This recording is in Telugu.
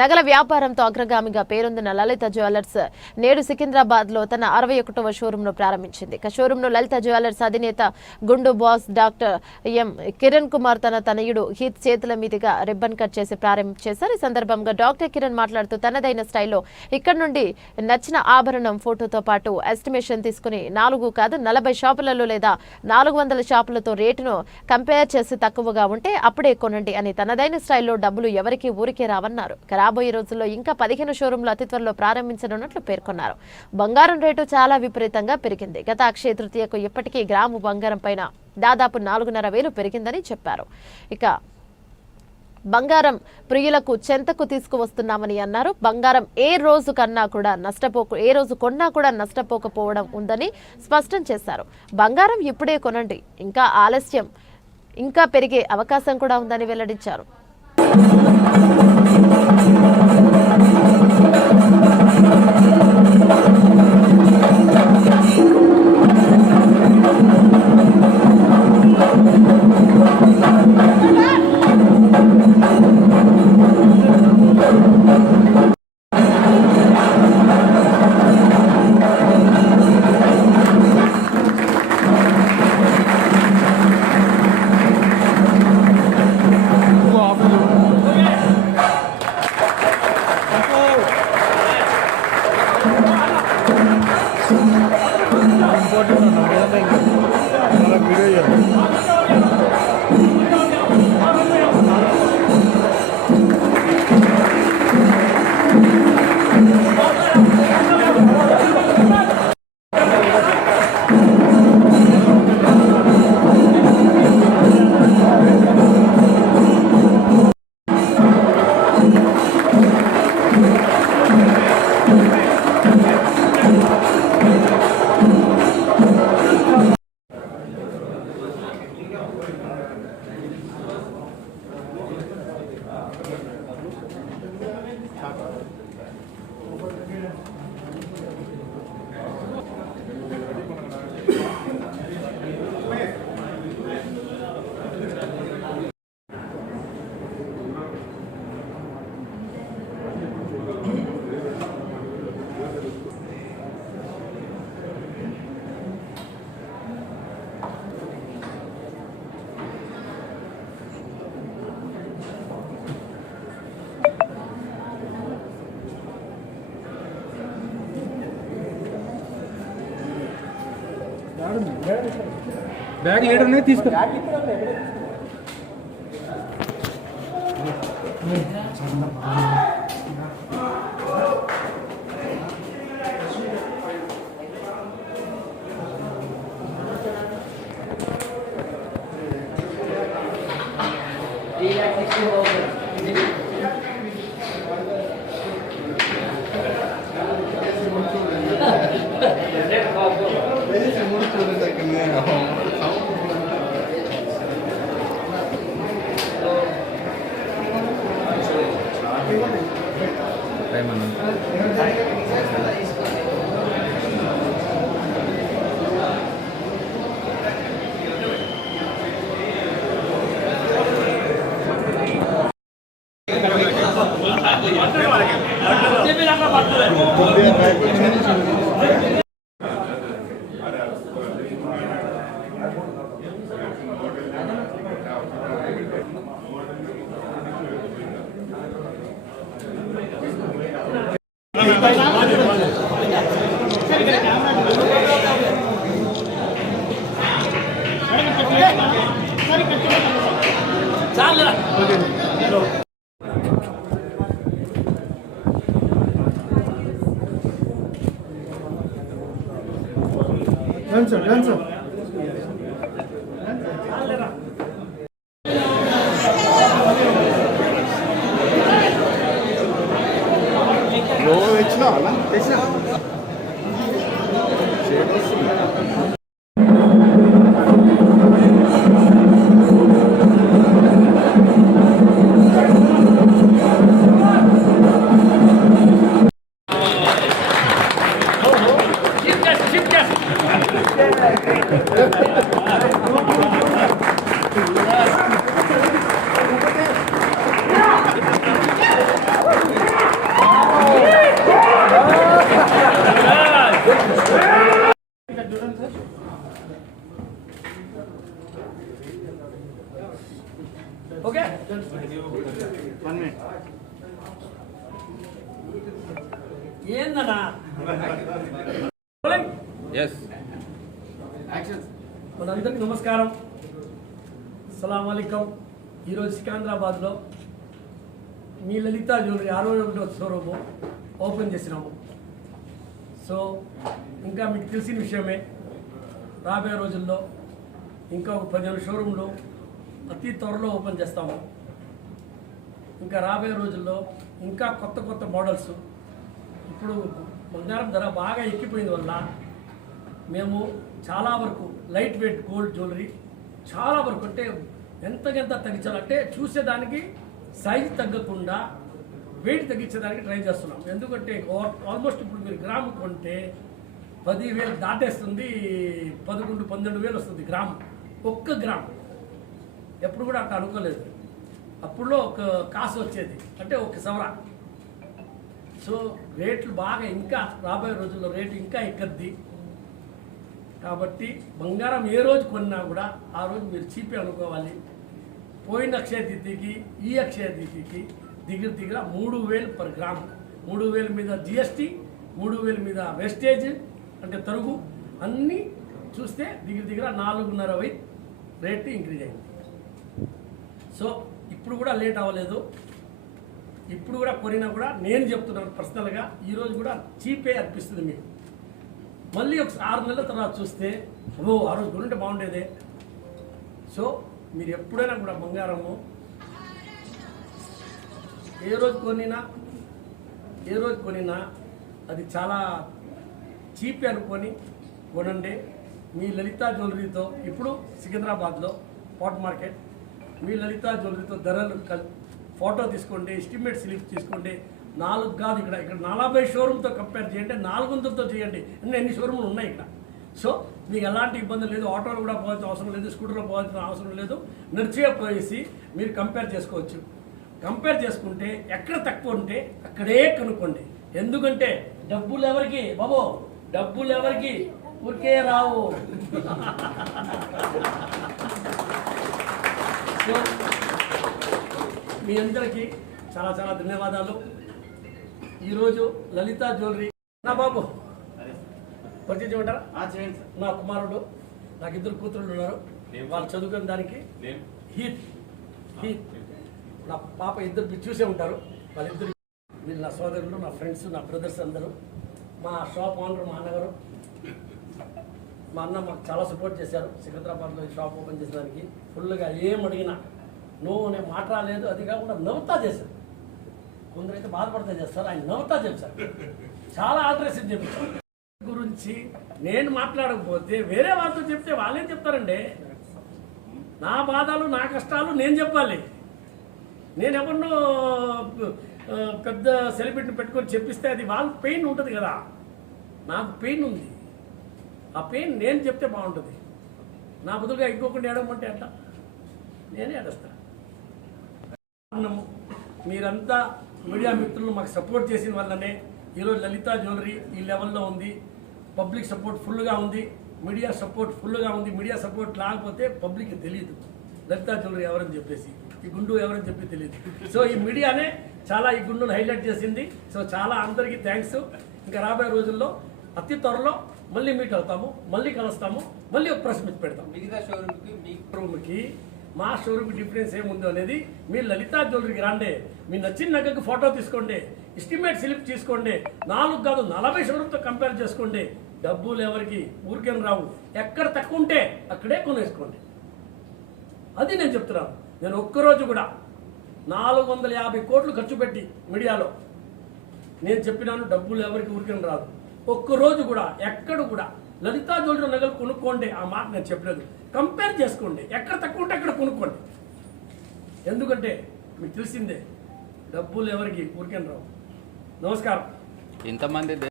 నగల వ్యాపారంతో అగ్రగామిగా పేరొందిన లలిత జ్యువెలర్స్ నేడు సికింద్రాబాద్ లో తన 61వ షోరూంను ప్రారంభించింది. షోరూంను లలిత జ్యువెలర్స్ అధినేత గుండు boss doctor M Kiran Kumar తన తనయుడు హీత్ చేతుల మీదుగా రిబ్బన్ కట్ చేసి ప్రారంభించారు. ఈ సందర్భంగా డాక్టర్ కిరణ్ మాట్లాడుతూ తనదైన స్టైల్లో ఇక్కడ నుండి నచ్చిన ఆభరణం ఫోటోతో పాటు ఎస్టిమేషన్ తీసుకుని 4 కాదు 40 షాపులలో లేదా 400 షాపులతో రేటును కంపేర్ చేసి తక్కువగా ఉంటే అప్పుడే కొనండి అని తనదైన స్టైల్లో డబ్బులు ఎవరికి ఊరికే రావన్నారు. రాబోయే రోజుల్లో ఇంకా 15 షోరూంలు అతి త్వరలో ప్రారంభించనున్నట్లు పేర్కొన్నారు. బంగారం రేటు చాలా విపరీతంగా పెరిగింది. గత అక్షయ తృతీయకు ఇప్పటికీ గ్రాము బంగారం పైన దాదాపు 4,500 పెరిగిందని చెప్పారు. ఇక బంగారం ప్రియులకు చెంతకు తీసుకువస్తున్నామని అన్నారు. బంగారం ఏ రోజు కొన్నా కూడా నష్టపోకపోవడం ఉందని స్పష్టం చేశారు. బంగారం ఇప్పుడే కొనండి, ఇంకా ఆలస్యం ఇంకా పెరిగే అవకాశం కూడా ఉందని వెల్లడించారు. बैग लीडर नहीं तीस ఏందన్నా మనందరికీ నమస్కారం, అస్సలాము అలైకుం. ఈరోజు సికింద్రాబాద్లో మీ లలితా జ్యువెలరీ 61వ షోరూము ఓపెన్ చేసినాము. సో ఇంకా మీకు తెలిసిన విషయమే, రాబోయే రోజుల్లో ఇంకా ఒక 15 షోరూంలు అతి త్వరలో ఓపెన్ చేస్తాము. ఇంకా రాబోయే రోజుల్లో ఇంకా కొత్త కొత్త మోడల్స్. ఇప్పుడు బంగారం ధర బాగా ఎక్కిపోయింది వల్ల మేము చాలా వరకు లైట్ వెయిట్ గోల్డ్ జ్యువెలరీ చాలా వరకు అంటే ఎంతకెంత తగ్గించాలంటే చూసేదానికి సైజు తగ్గకుండా వెయిట్ తగ్గించేదానికి ట్రై చేస్తున్నాం. ఎందుకంటే ఆల్మోస్ట్ ఇప్పుడు మీరు గ్రాము కొంటే 10,000 దాటేస్తుంది, 11-12,000 వస్తుంది గ్రాము, ఒక్క గ్రాము. ఎప్పుడు కూడా అట్లా అనుకోలేదు. అప్పుడులో ఒక కాసు వచ్చేది అంటే ఒక సవర. సో రేట్లు బాగా ఇంకా రాబోయే రోజుల్లో రేటు ఇంకా ఎక్కద్ది. కాబట్టి బంగారం ఏ రోజు కొన్నా కూడా ఆ రోజు మీరు చీపే అనుకోవాలి. పోయిన అక్షయ తిథికి ఈ అక్షయ తిథికి దగ్గర 3,000 పర్ గ్రామ్, 3,000 మీద జిఎస్టీ, 3,000 మీద వేస్టేజ్ అంటే తరుగు అన్నీ చూస్తే దగ్గర 4.5 రేటు ఇంక్రీజ్ అయింది. సో ఇప్పుడు కూడా లేట్ అవ్వలేదు. ఇప్పుడు కూడా కొనినా కూడా నేను చెప్తున్నాను పర్సనల్గా, ఈరోజు కూడా చీపే అనిపిస్తుంది మీకు. మళ్ళీ ఒక 6 నెలల తర్వాత చూస్తే ఆ రోజు కొనుంటే బాగుండేదే. సో మీరు ఎప్పుడైనా కూడా బంగారము ఏ రోజు కొనినా అది చాలా చీపే అనుకొని కొనండి. మీ లలితా జ్యువెలరీతో ఇప్పుడు సికింద్రాబాద్లో పాట్ మార్కెట్, మీ లలితా జ్యువెలరీతో ధరలు ఫోటో తీసుకోండి, ఎస్టిమేట్ స్లిప్ తీసుకోండి. 4 కాదు, ఇక్కడ 40 షోరూమ్తో కంపేర్ చేయండి, 400తో చేయండి. ఎన్ని షోరూమ్లు ఉన్నాయి ఇక్కడ. సో మీకు ఎలాంటి ఇబ్బంది లేదు. ఆటోలో కూడా పోవాల్సిన అవసరం లేదు, స్కూటర్లో పోవాల్సిన అవసరం లేదు. నడిచే పోయేసి మీరు కంపేర్ చేసుకోవచ్చు. కంపేర్ చేసుకుంటే ఎక్కడ తక్కువ ఉంటే అక్కడే కనుక్కోండి. ఎందుకంటే డబ్బులు ఎవరికి బాబో, డబ్బులు ఎవరికి ఊరికే రావు. సో మీ అందరికీ చాలా చాలా ధన్యవాదాలు. ఈరోజు లలితా జ్యువెలరీ నా బాబు పరిచయం చేయమంటారా? నా కుమారుడు, నాకు 2 కూతుళ్ళు ఉన్నారు. వాళ్ళు చదువుకున్న దానికి హీత్ నా పాప 2 మీరు చూసే ఉంటారు. వాళ్ళిద్దరు వీళ్ళు నా సోదరులు, నా ఫ్రెండ్స్, నా బ్రదర్స్ అందరూ. మా షాప్ ఓనర్ మా అన్నగారు, మా అన్న మాకు చాలా సపోర్ట్ చేశారు. సికింద్రాబాద్లో షాప్ ఓపెన్ చేసేదానికి ఫుల్గా ఏం అడిగినా నువ్వు నేను మాట రాలేదు. అది కాకుండా నవ్వుతా చేశారు. కొందరైతే బాధపడతా చేస్తారు, ఆయన నవ్వుతా చేశారు. చాలా ఆల్టరేషన్ చెప్పారు. గురించి నేను మాట్లాడకపోతే వేరే వాళ్ళతో చెప్తే వాళ్ళేం చెప్తారండి. నా బాధలు నా కష్టాలు నేను చెప్పాలి. నేను ఎవరినో పెద్ద సెలబ్రిటీని పెట్టుకొని చెప్పిస్తే అది వాళ్ళ పెయిన్ ఉంటుంది కదా. నాకు పెయిన్ ఉంది, ఆ పెయిన్ నేను చెప్తే బాగుంటుంది. నా బదులుగా ఇంకొకటి ఏడమంటే అట్లా నేనే ఏడుస్తాను. మీరంతా మీడియా మిత్రులు మాకు సపోర్ట్ చేసిన వల్లనే ఈరోజు లలితా జ్యువెలరీ ఈ లెవెల్లో ఉంది. పబ్లిక్ సపోర్ట్ ఫుల్గా ఉంది, మీడియా సపోర్ట్ ఫుల్గా ఉంది. మీడియా సపోర్ట్ లేకపోతే పబ్లిక్కి తెలియదు లలితా జ్యువెలరీ ఎవరని చెప్పేసి, ఈ గుండు ఎవరని చెప్పి తెలియదు. సో ఈ మీడియానే చాలా ఈ గుండును హైలైట్ చేసింది. సో చాలా అందరికీ థ్యాంక్స్. ఇంకా రాబోయే రోజుల్లో అతి త్వరలో మళ్ళీ మీట్ అవుతాము, మళ్ళీ కలుస్తాము, మళ్ళీ ఒక ప్రెస్ మీట్ పెడతాం. మిగతా షోరూమ్కి మా షోరూమ్కి డిఫరెన్స్ ఏముందో అనేది మీరు లలితా జ్యువెలరీకి రండి. మీ నచ్చిన నగకు ఫోటో తీసుకోండి, ఎస్టిమేట్ స్లిప్ తీసుకోండి. 4 కాదు 40 షోరూమ్తో కంపేర్ చేసుకోండి. డబ్బులు ఎవరికి ఊరికేం రావు. ఎక్కడ తక్కువ ఉంటే అక్కడే కొనేసుకోండి. అది నేను చెప్తున్నాను. నేను ఒక్కరోజు కూడా 450 కోట్లు ఖర్చు పెట్టి మీడియాలో నేను చెప్పినాను, డబ్బులు ఎవరికి ఊరికేం రాదు. ఒక్కరోజు కూడా ఎక్కడ కూడా లలితా జ్యువెలరీ నగలు కొనుక్కోండి ఆ మాట నేను చెప్పలేదు. కంపేర్ చేసుకోండి, ఎక్కడ తక్కువ ఉంటే అక్కడ కొనుక్కోండి. ఎందుకంటే మీకు తెలిసిందే డబ్బులు ఎవరికి ఊరికేం రావు. నమస్కారం. ఇంతమంది